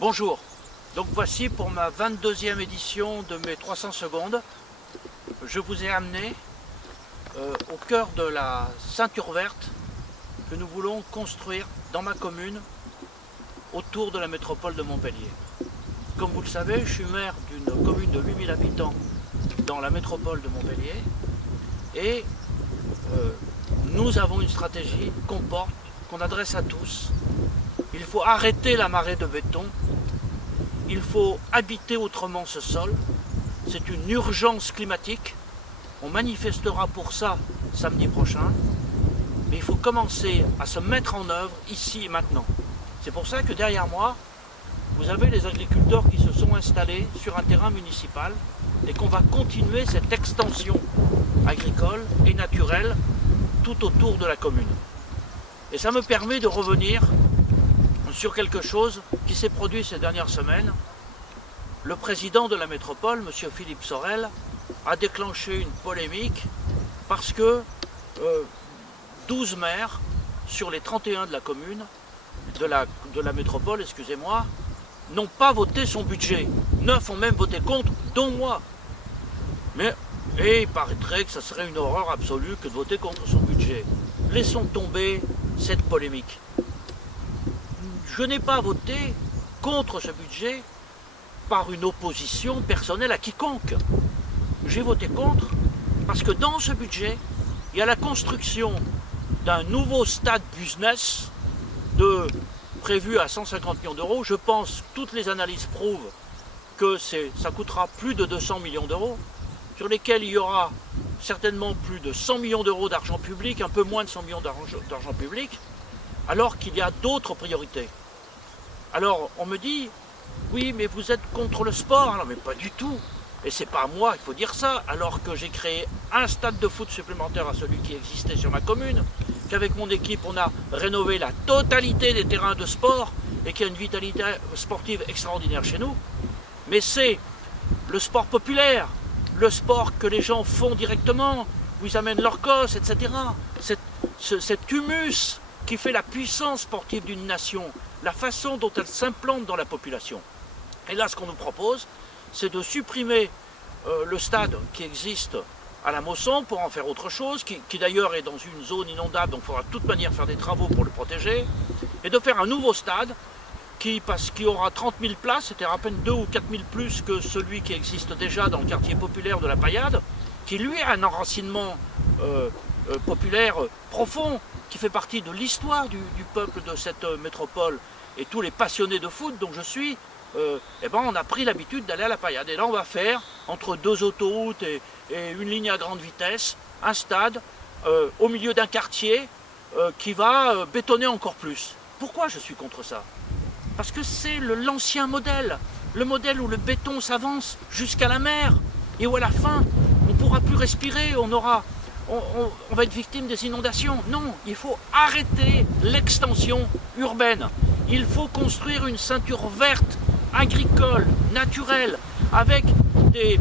Bonjour, donc voici pour ma 22e édition de mes 300 secondes. Je vous ai amené au cœur de la ceinture verte que nous voulons construire dans ma commune autour de la métropole de Montpellier. Comme vous le savez, je suis maire d'une commune de 8000 habitants dans la métropole de Montpellier et nous avons une stratégie qu'on adresse à tous. Il faut arrêter la marée de béton, il faut habiter autrement ce sol, c'est une urgence climatique, on manifestera pour ça samedi prochain, mais il faut commencer à se mettre en œuvre ici et maintenant. C'est pour ça que derrière moi, vous avez les agriculteurs qui se sont installés sur un terrain municipal et qu'on va continuer cette extension agricole et naturelle tout autour de la commune. Et ça me permet de revenir sur quelque chose qui s'est produit ces dernières semaines. Le président de la métropole, M. Philippe Sorel, a déclenché une polémique parce que 12 maires sur les 31 de la commune, de la métropole, excusez-moi, n'ont pas voté son budget. 9 ont même voté contre, dont moi. Et il paraîtrait que ce serait une horreur absolue que de voter contre son budget. Laissons tomber cette polémique. Je n'ai pas voté contre ce budget par une opposition personnelle à quiconque. J'ai voté contre parce que dans ce budget, il y a la construction d'un nouveau stade business prévu à 150 millions d'euros. Je pense que toutes les analyses prouvent que ça coûtera plus de 200 millions d'euros, sur lesquels il y aura certainement plus de 100 millions d'euros d'argent public, un peu moins de 100 millions d'argent public, alors qu'il y a d'autres priorités. Alors on me dit, oui mais vous êtes contre le sport. Non mais pas du tout. Et c'est pas à moi qu'il faut dire ça, alors que j'ai créé un stade de foot supplémentaire à celui qui existait sur ma commune, qu'avec mon équipe on a rénové la totalité des terrains de sport et qu'il y a une vitalité sportive extraordinaire chez nous. Mais c'est le sport populaire, le sport que les gens font directement, où ils amènent leurs gosses, etc. Cet humus qui fait la puissance sportive d'une nation, la façon dont elle s'implante dans la population. Et là, ce qu'on nous propose, c'est de supprimer le stade qui existe à la Mosson pour en faire autre chose, qui d'ailleurs est dans une zone inondable, donc il faudra de toute manière faire des travaux pour le protéger, et de faire un nouveau stade qui aura 30 000 places, c'est-à-dire à peine 2 ou 4 000 plus que celui qui existe déjà dans le quartier populaire de la Paillade, qui lui a un enracinement populaire profond, qui fait partie de l'histoire du peuple de cette métropole. Et tous les passionnés de foot dont je suis, on a pris l'habitude d'aller à la Paillade. Et là on va faire, entre 2 autoroutes et une ligne à grande vitesse, un stade au milieu d'un quartier qui va bétonner encore plus. Pourquoi je suis contre ça? Parce que c'est l'ancien modèle, le modèle où le béton s'avance jusqu'à la mer et où à la fin on ne pourra plus respirer, on va être victime des inondations. Non, il faut arrêter l'extension urbaine. Il faut construire une ceinture verte, agricole, naturelle, avec de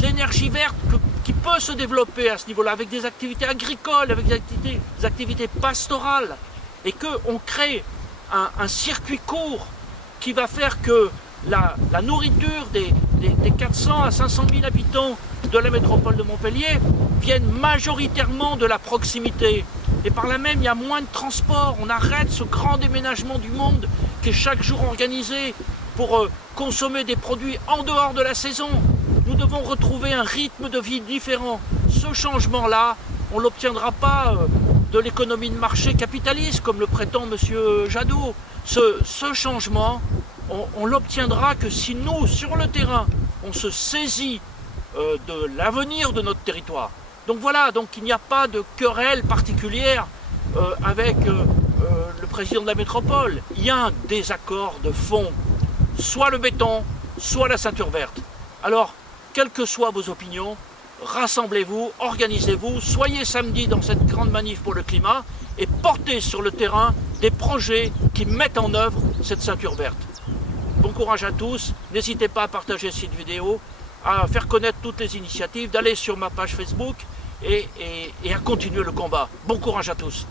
l'énergie verte qui peut se développer à ce niveau-là, avec des activités agricoles, avec des activités pastorales, et qu'on crée un circuit court qui va faire que la nourriture des 400 à 500 000 habitants de la métropole de Montpellier viennent majoritairement de la proximité. Et par là même, il y a moins de transport. On arrête ce grand déménagement du monde qui est chaque jour organisé pour consommer des produits en dehors de la saison. Nous devons retrouver un rythme de vie différent. Ce changement-là, on ne l'obtiendra pas de l'économie de marché capitaliste, comme le prétend M. Jadot. Ce changement, on l'obtiendra que si nous, sur le terrain, on se saisit de l'avenir de notre territoire. Donc voilà, donc il n'y a pas de querelle particulière avec le président de la métropole. Il y a un désaccord de fond, soit le béton, soit la ceinture verte. Alors, quelles que soient vos opinions, rassemblez-vous, organisez-vous, soyez samedi dans cette grande manif pour le climat et portez sur le terrain des projets qui mettent en œuvre cette ceinture verte. Bon courage à tous, n'hésitez pas à partager cette vidéo, à faire connaître toutes les initiatives, d'aller sur ma page Facebook et à continuer le combat. Bon courage à tous.